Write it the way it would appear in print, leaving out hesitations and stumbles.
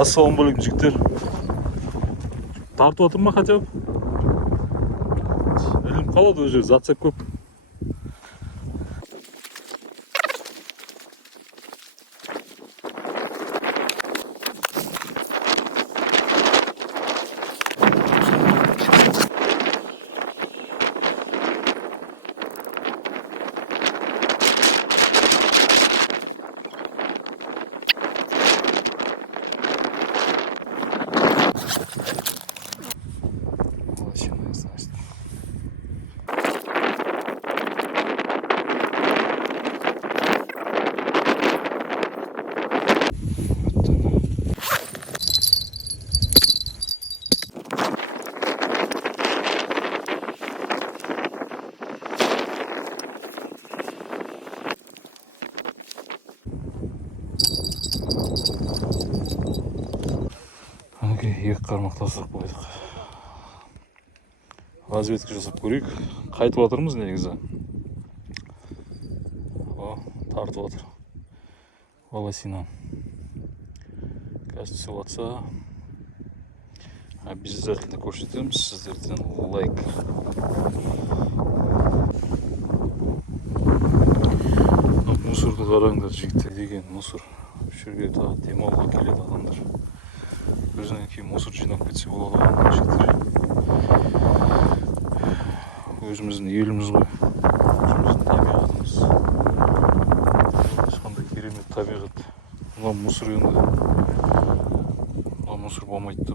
Ассалаумағалейкум жігіттер. Тартып отыр ма хотя бы? Ілініп қалады уже, зацеп көп. Екі қармақ тастап қойдық. Разведка жасап көрейік. Қайтып отырмыз негізі. Тартып отыр. Волосинан. Қазір түсіп атса, обязательно көрсетеміз сіздерден лайк. Мусорды қараңдар, жігіттер деген мусор. Шүрге демалуға келеді адамдар. Өзінен кейін мусор жинап кетсе болады ғой, жігіттер. Өзіміздің еліміз ғой. Өзіміздің табиғатымыз. Ешқандай керемет табиғат. Мына мусор енді. Мына мусор болмайды да.